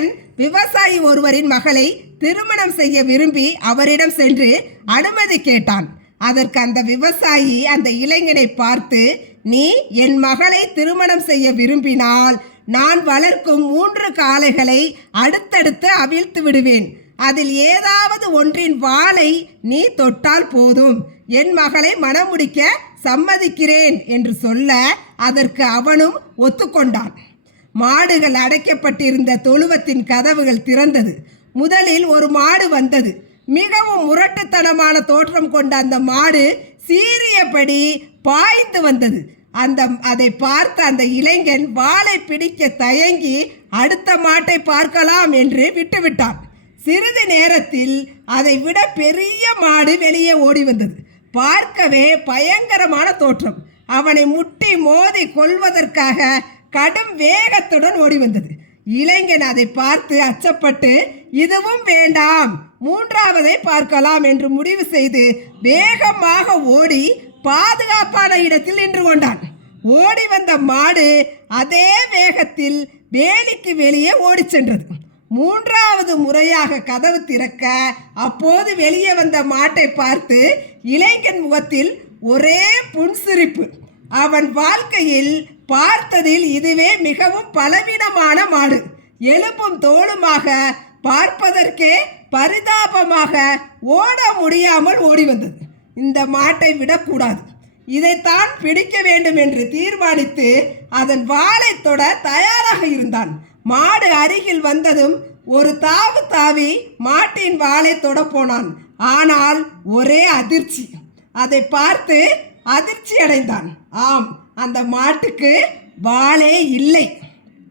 இளைஞன் விவசாயி ஒருவரின் மகளை திருமணம் செய்ய விரும்பி அவரிடம் சென்று அனுமதி கேட்டான். அதற்கு அந்த விவசாயி அந்த இளைஞனை பார்த்து நீ என் மகளை திருமணம் செய்ய விரும்பினால் நான் வளர்க்கும் மூன்று காளைகளை அடுத்தடுத்து அவிழ்த்து விடுவேன். அதில் ஏதாவது ஒன்றின் வாளை நீ தொட்டால் போதும். என் மகளை மணமுடிக்க சம்மதிக்கிறேன் என்று சொல்ல அதற்கு அவனும் ஒத்துக்கொண்டான். மாடுகள் அடைக்கப்பட்டிருந்த தொழுவத்தின் கதவுகள் திறந்தது. முதலில் ஒரு மாடு வந்தது. மிகவும் முரட்டுத்தனமான தோற்றம் கொண்ட அந்த மாடு சீறியபடி பாய்ந்து வந்தது. அந்த அதை பார்த்த அந்த இளைஞன் வாளை பிடிக்க தயங்கி அடுத்த மாட்டை பார்க்கலாம் என்று விட்டுவிட்டான். சிறிது நேரத்தில் அதை விட பெரிய மாடு வெளியே ஓடி வந்தது. பார்க்கவே பயங்கரமான தோற்றம். அவனை முட்டி மோதி கொல்வதற்காக கடும் வேகத்துடன் ஓடி வந்தது. இளைஞன் அதை பார்த்து அச்சப்பட்டு இதுவும் வேண்டாம் மூன்றாவதை பார்க்கலாம் என்று முடிவு செய்து வேகமாக ஓடி பாதுகாப்பான இடத்தில் நின்று கொண்டான். ஓடி வந்த மாடு அதே வேகத்தில் வேலிக்கு வெளியே ஓடிச் சென்றது. மூன்றாவது முறையாக கதவு திறக்க அப்போது வெளியே வந்த மாட்டை பார்த்து இளைஞன் முகத்தில் ஒரே புன்சிரிப்பு. அவன் வாழ்க்கையில் பார்த்ததில் இதுவே மிகவும் பலவீனமான மாடு. எலும்பும் தோளுமாக பார்ப்பதற்கே பரிதாபமாக ஓட முடியாமல் ஓடி வந்தது இந்த மாட்டை விடக்கூடாது இதைத்தான் பிடிக்க வேண்டும் என்று தீர்மானித்து அதன் வாளை தொட தயாராக இருந்தான். மாடு அருகில் வந்ததும் ஒரு தாவு தாவி மாட்டின் வாளை தொட போனான். ஆனால் ஒரே அதிர்ச்சி. அதை பார்த்து அதிர்ச்சி அடைந்தான். ஆம் அந்த மாட்டுக்கு வாளே இல்லை.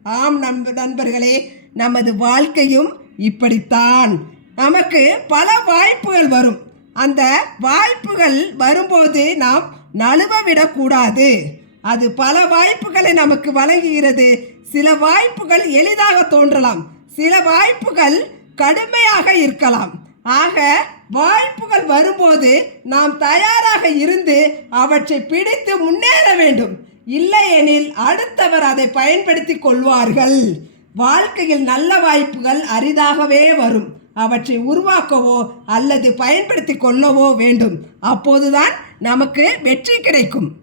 ஆம் நண்ப நண்பர்களே நமது வாழ்க்கையும் இப்படித்தான். நமக்கு பல வாய்ப்புகள் வரும். அந்த வாய்ப்புகள் வரும்போது நாம் நழுவ விடக்கூடாது. அது பல வாய்ப்புகளை நமக்கு வழங்குகிறது. சில வாய்ப்புகள் எளிதாக தோன்றலாம். சில வாய்ப்புகள் கடுமையாக இருக்கலாம். ஆக வாய்ப்புகள் வரும்போது நாம் தயாராக இருந்து அவற்றை பிடித்து முன்னேற வேண்டும். இல்லையெனில் அடுத்தவர் அதை பயன்படுத்தி கொள்வார்கள். வாழ்க்கையில் நல்ல வாய்ப்புகள் அரிதாகவே வரும். அவற்றை உருவாக்கவோ அல்லது பயன்படுத்தி கொள்ளவோ வேண்டும். அப்போதுதான் நமக்கு வெற்றி கிடைக்கும்.